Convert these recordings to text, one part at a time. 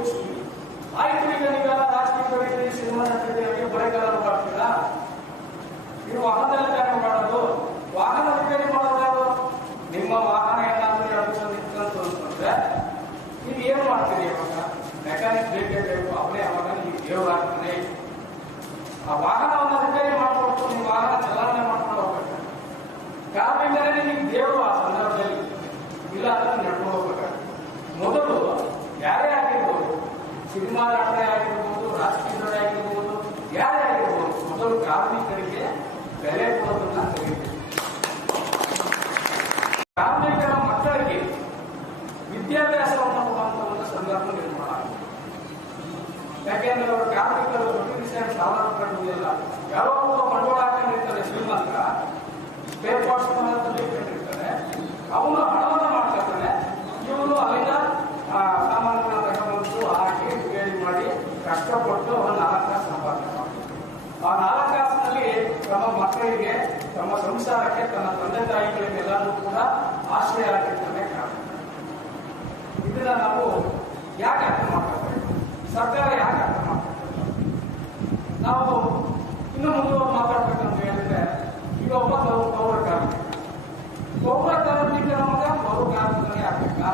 ಆಯ್ತು ಈಗ ನೀವೆಲ್ಲ ಆಗ್ತೀರಾ ನೀವು ವಾಹನದಲ್ಲಿ ತಾನೇ ಮಾಡೋದು ವಾಹನ ರಿಪೇರಿ ಮಾಡೋದು ನಿಮ್ಮ ವಾಹನ ಏನಾದ್ರೂ ಎರಡು ದಿವಸ ಅಂತ ಅಂತಂದ್ರೆ ನೀವು ಏನ್ ಮಾಡ್ತೀರಿ ಇವಾಗ ಮೆಕ್ಯಾನಿಕ್ ಬೇಕೇ ಬೇಕು ಅವನೇ ಅವಾಗ ನೀವು ದೇವರಾಗ್ತಾನೆ ಆ ವಾಹನವನ್ನು ರಿಪೇರಿ ಮಾಡ್ಕೊಟ್ಟು ನೀವು ವಾಹನ ಚಲಾವಣೆ ಮಾಡ್ಕೊಂಡು ಹೋಗ್ಬೇಕು ಕಾರ್ಮಿಕರೇ ನಿಮಗೆ ದೇವರು ಸಂದರ್ಭದಲ್ಲಿ ಇಲ್ಲ ಅಂದ್ರೆ ನಡ್ಕೊಂಡು ಹೋಗ್ಬೇಕಾಗ್ತದೆ ಮೊದಲು ಯಾರೇ ಆಗಿರ್ಬೋದು ಸಿನಿಮಾ ನಟನೆ ಆಗಿರ್ಬೋದು ರಾಜಕೀಯ ಆಗಿರ್ಬೋದು ಯಾರೇ ಆಗಿರ್ಬೋದು ಮೊದಲು ಕಾರ್ಮಿಕರಿಗೆ ಬೆಲೆ ಕೊಡೋದನ್ನ ತೆಗಿಬೇಕು ಕಾರ್ಮಿಕರ ಮಕ್ಕಳಿಗೆ ವಿದ್ಯಾಭ್ಯಾಸವನ್ನು ಕೊಡುವಂತಹ ಸಂದರ್ಭ ನಿರ್ಮಾಣ. ಯಾಕೆಂದ್ರೆ ಅವರು ಕಾರ್ಮಿಕರು ದೊಡ್ಡ ವಿಷಯ ಸಾಲ ಕಂಡಿಲ್ಲ ಯಾವ ಬಂಡವಾಳ ಹಾಕೊಂಡಿರ್ತಾರೆ ಶ್ರೀಮಂತ ಕೂಡ ಆಶ್ರಯ ಆಗಿರ್ತಾನೆ ಕಾರಣ ಇದನ್ನ ನಾವು ಯಾಕೆ ಅರ್ಥ ಮಾಡ್ಕೋಬೇಕು ಸರ್ಕಾರ ಯಾಕೆ ಅರ್ಥ ಮಾಡ್ಕೋಬೇಕು ನಾವು ಇನ್ನು ಮುಂದೆ ಮಾತಾಡ್ಬೇಕಂತ ಹೇಳಿದ್ರೆ, ಈಗ ಒಬ್ಬ ಪೌರ ಕಾರ್ಮಿಕ ಪೌರ ಕಾರ್ಮಿಕರ ಮಗ ಪೌರ ಕಾರ್ಮಿಕನಿಗೆ ಆಗ್ಬೇಕಾ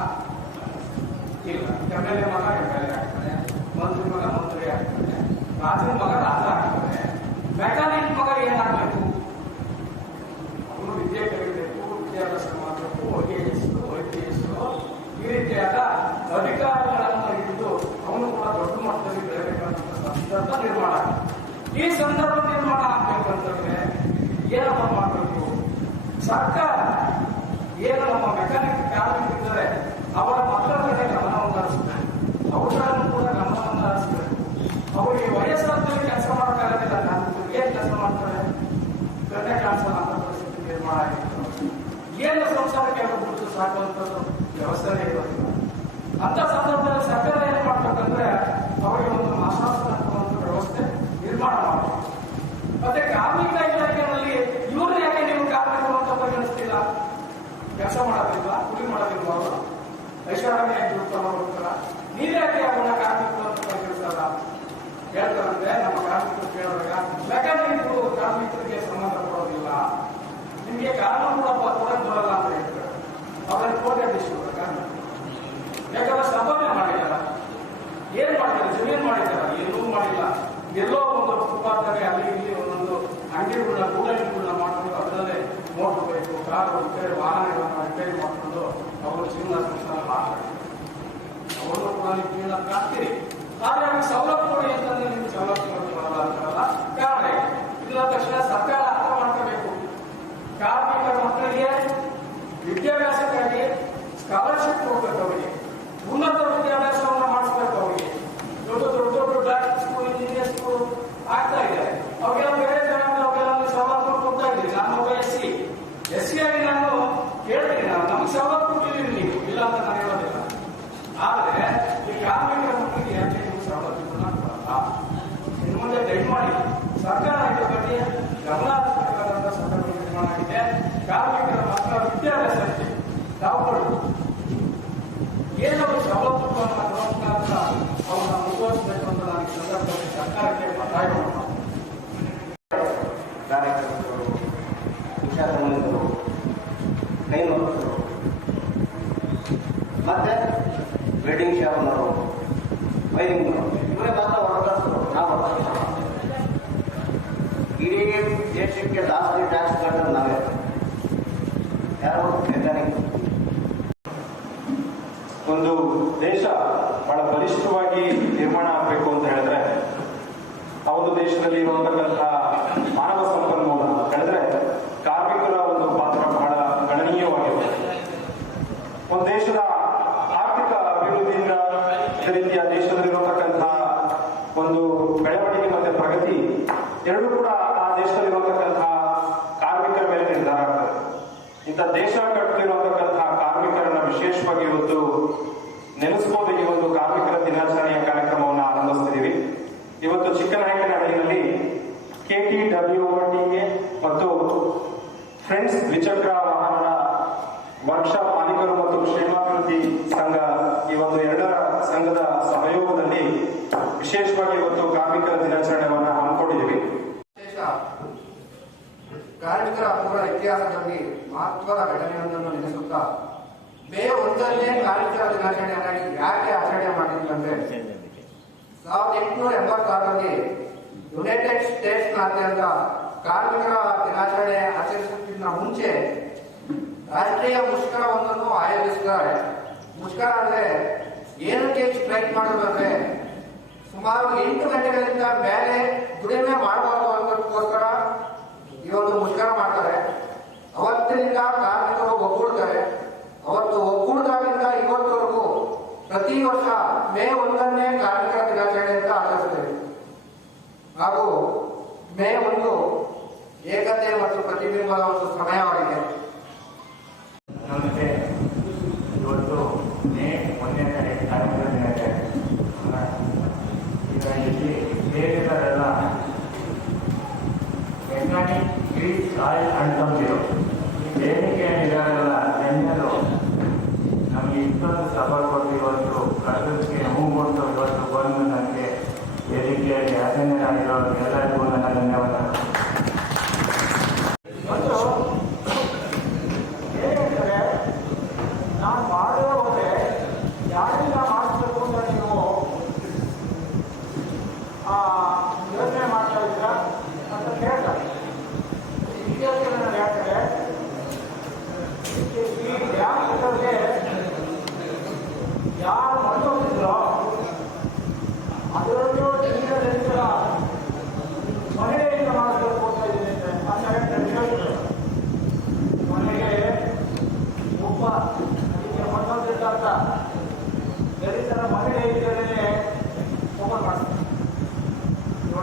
ಇಲ್ಲ ಎಂ ಎಲ್ ಎ ಮಗ ಎಂ ಎಲ್ ಎ ಆಗ್ತಾನೆ. ಮಂತ್ರಿ ಮಗ, ಮಂತ್ರಿ ಆಗ್ತಾನೆ. ರಾಜನ ಮಗ ಅಧಿಕಾರಗಳನ್ನು ಹಿಡಿದು ಅವನು ಕೂಡ ದೊಡ್ಡ ಮಟ್ಟದಲ್ಲಿ ಬೆಳಬೇಕಂತ ಸಂದರ್ಭ ನಿರ್ಮಾಣ ಈ ಸಂದರ್ಭ ನಿರ್ಮಾಣ ಆಗ್ಬೇಕಂತಂದ್ರೆ ಏನಪ್ಪ ಮಾಡಬೇಕು ಸರ್ಕಾರ ಏನು ನಮ್ಮ ಮೆಕ್ಯಾನಿಕ್ ಕಾರ್ಮಿಕರಿದ್ದಾರೆ ಅವರ ಮಕ್ಕಳ ಕಡೆ ಗಮನವನ್ನು ಹರಿಸಬೇಕು ಅವುಗಳನ್ನು ಕೂಡ ಗಮನವನ್ನು ಹರಿಸಬೇಕು ಅವರಿಗೆ ವಯಸ್ಸಾದಲ್ಲಿ ಕೆಲಸ ಮಾಡೋಕ್ಕಾಗೋದಿಲ್ಲ ನಾನು ಏನು ಕೆಲಸ ಮಾಡ್ತಾರೆ. ಕನ್ನೆ ಕಾಣಿಸಲ್ಲ ಅಂತ ಪರಿಸ್ಥಿತಿ ನಿರ್ಮಾಣ ಆಗಿತ್ತು ಏನು ಸಂಸಾರಕ್ಕೆ ಬಿಟ್ಟು ಸಾಕುವಂಥದ್ದು ವ್ಯವಸ್ಥೆ ಇರೋದಿಲ್ಲ. ಅಂತ ಸಂದರ್ಭದಲ್ಲಿ ಸರ್ಕಾರ ಏನ್ ಮಾಡ್ಬೇಕಂದ್ರೆ ಅವರಿಗೆ ಒಂದು ಕೊಡುವಂತ ವ್ಯವಸ್ಥೆ ನಿರ್ಮಾಣ ಮಾಡಬೇಕು ಮತ್ತೆ ಕಾರ್ಮಿಕ ಇಲಾಖೆಯಲ್ಲಿ ಇವರು ಯಾಕೆ ನೀವು ಕಾರ್ಮಿಕರು ಅಂತ ಪರಿಗಣಿಸ್ತಿಲ್ಲ ಕೆಲಸ ಮಾಡೋದಿಲ್ಲ ಕೂಲಿ ಮಾಡೋದಿಲ್ಲ ಅವರು? ಐಷಾರಾಮಿಯಾಗಿ ದುಡ್ಕೊಂಡು ಹೋಗ್ತಾರ ನೀವ್ಯಾಕೆ ಅವನ್ನ ಕಾರ್ಮಿಕರು ಅಂತ ಪರಿಗಣಿಸಲ್ಲ? ಹೇಳ್ತಾರಂದ್ರೆ ನಮ್ಮ ಕಾರ್ಮಿಕರು ಕೇಳಿದಾಗ ನೀವು ಕಾರ್ಮಿಕರಿಗೆ ಸಂಬಂಧ ಕೊಡೋದಿಲ್ಲ. ನಿಮಗೆ ಕಾನೂನು ಕೂಡ ಕೊಡಕ್ ಬರಲ್ಲ ಅಂತ ಹೇಳ್ತಾರೆ ಅವ್ರನ್ನ ಕೋಟೆ ಕಾರ್ಮಿಕರು ಯಾಕಂದ್ರೆ ಸಂಭಾವನೆ ಮಾಡಿದಾರ ಏನ್ ಮಾಡ್ತಾರೆ? ಜಮೀನ್ ಮಾಡಿದ್ದಾರೆ? ಏನೂ ಮಾಡಿಲ್ಲ. ಎಲ್ಲೋ ಒಂದು ಫುಟ್ಪಾತ್ನಲ್ಲಿ ಅಲ್ಲಿ ಇಲ್ಲಿ ಒಂದೊಂದು ಅಂಗಡಿಗಳನ್ನ ಕೂಡಗಳನ್ನ ಮಾಡ್ಕೊಂಡು ಅದರಲ್ಲೇ ಮೋಟರ್ ಬೈಕು ಕಾರು ರಿಪೇರಿ ವಾಹನಗಳನ್ನ ರಿಪೇರಿ ಮಾಡ್ಕೊಂಡು ಅವರು ಜೀವನ ಅವರು ಕೂಡ ನೀವು ಜೀವನ ಹಾಗಾಗಿ ಸವಲತ್ತು ಕೊಡಿ ಅಂತಂದ್ರೆ ನಿಮ್ಗೆ ಸೌಲಭ್ಯ ಕೊಡಲ್ಲ ಅಂತಾರಲ್ಲ? ಕಾರಣ ಇಲ್ಲ ತಕ್ಷಣ ಸರ್ಕಾರ ಅರ್ಥ ಮಾಡ್ಕೋಬೇಕು. ಕಾರ್ಮಿಕರ ಮಕ್ಕಳಿಗೆ ವಿದ್ಯಾಭ್ಯಾಸಕ್ಕಾಗಿ ಸ್ಕಾಲರ್ಶಿಪ್ ಕೊಡ್ಬೇಕು ಅವರಿಗೆ ಉನ್ನತ ವಿದ್ಯಾಭ್ಯಾಸವನ್ನು ಮಾಡಿಸ್ಬೇಕು ಅವರಿಗೆ ದೊಡ್ಡ ದೊಡ್ಡ ದೊಡ್ಡ ಡಾಕ್ಟರ್ ಸ್ಕೂಲ್ ಇಂಜಿನಿಯರ್ ಸ್ಕೂಲ್ ಆಗ್ತಾ ಇದೆ ಅವಾಗೆಲ್ಲ ಬೇರೆ ಜನಾಂಗ ಅವಾಗೆಲ್ಲ ಸವಲತ್ತು ಕೊಡ್ತಾ ಇದ್ರಿ ನಾನು ಒಬ್ಬ ಎಸ್ ಸಿ ಎಸ್ ಸಿ ಆಗಿ ನಾನು ಹೇಳ್ತೀನಿ ನಾನು ನಮ್ಗೆ ಸವಲತ್ತು ಕೊಟ್ಟಿದ್ದೀರಿ ನೀವು ಇಲ್ಲ ಅಂತ ನಾನು ಹೇಳೋದಿಲ್ಲ ಆದ್ರೆ ಈ ಕಾರ್ಮಿಕರ ಮಕ್ಕಳಿಗೆ ಯಾಕೆ ನೀವು ಸವಲತ್ತುಗಳನ್ನ ಕೊಡಲ್ಲ ಇನ್ನು ಮುಂದೆ ದಯಮಾಡಿ ಸರ್ಕಾರ ಇದ್ರ ಬಗ್ಗೆ ನಿರ್ಮಾಣ ಆಗಿದೆ ಕಾರ್ಮಿಕರ ಮಕ್ಕಳ ವಿದ್ಯಾಭ್ಯಾಸಕ್ಕೆ ತಾವುಗಳು ಏನೋ ದೇಶಕ್ಕೆ ಜಾಸ್ತಿ ಟ್ಯಾಕ್ಸ್ ಕಟ್ಟೋದು ನಾವೇ ಯಾರು ಮೆಕ್ಯಾನಿಕ್ ಒಂದು ದೇಶ ಬಹಳ ಬಲಿಷ್ಠವಾಗಿ ನಿರ್ಮಾಣ ಆಗಬೇಕು ಅಂತ ಹೇಳಿದ್ರೆ, ಆ ಒಂದು ದೇಶದಲ್ಲಿ ಇರುವಂತಕ್ಕಂತಹ ದೇಶ ಕಟ್ಟುತ್ತಿರತಕ್ಕಂತಹ ಕಾರ್ಮಿಕರನ್ನ ವಿಶೇಷವಾಗಿ ಇವತ್ತು ನೆನೆಸ್ಬೋದು ಈ ಒಂದು ಕಾರ್ಮಿಕರ ದಿನಾಚರಣೆಯ ಕಾರ್ಯಕ್ರಮವನ್ನು ಆರಂಭಿಸ್ತಿದ್ದೀವಿ ಇವತ್ತು ಚಿಕ್ಕನಾಯಕನಹಳ್ಳಿನಲ್ಲಿ ಕೆಟಿ ಡಬ್ಲ್ಯೂ ಟಿಗೆ ಮತ್ತು ಫ್ರೆಂಡ್ಸ್ ದ್ವಿಚಕ್ರ ವಾಹನ ವರ್ಕ್ಶಾಪ್ ಮಾಲೀಕರು ಮತ್ತು ಕ್ಷೇಮಾಭಿವೃದ್ಧಿ ಸಂಘ ಈ ಒಂದು ಎರಡರ ಸಂಘದ ಸಹಯೋಗದಲ್ಲಿ ವಿಶೇಷವಾಗಿ ಇವತ್ತು ಕಾರ್ಮಿಕರ ದಿನಾಚರಣೆಯನ್ನು ಹಮ್ಮಿಕೊಂಡಿದ್ದೀವಿ ಕಾರ್ಮಿಕರ ಇತಿಹಾಸದಲ್ಲಿ ಮಹತ್ವದ ಘಟನೆಯೊಂದನ್ನು ನೆನೆಸುತ್ತಾ, ಮೇ ಒಂದನ್ನೇ ಕಾರ್ಮಿಕರ ದಿನಾಚರಣೆಯನ್ನಾಗಿ ಯಾಕೆ ಆಚರಣೆ ಮಾಡಿದ್ರಂದ್ರೆ ಸಾವಿರದ ಎಂಟುನೂರ ಎಂಬತ್ತಾರರಲ್ಲಿ ಯುನೈಟೆಡ್ ಸ್ಟೇಟ್ಸ್ನಾದ್ಯಂತ ಕಾರ್ಮಿಕರ ದಿನಾಚರಣೆ ಆಚರಿಸುತ್ತಿದ್ದ ಮುಂಚೆ, ರಾಷ್ಟ್ರೀಯ ಮುಷ್ಕರವನ್ನು ಆಯೋಜಿಸಿದ್ದಾರೆ. ಮುಷ್ಕರ ಅಂದ್ರೆ ಏನಕ್ಕೆ ಸ್ಟ್ರೈಕ್ ಮಾಡೋದಂದ್ರೆ, ಸುಮಾರು ಎಂಟು ಗಂಟೆಗಳಿಂದ ಮೇಲೆ ದುಡಿಮೆ ಮಾಡಬಾರದು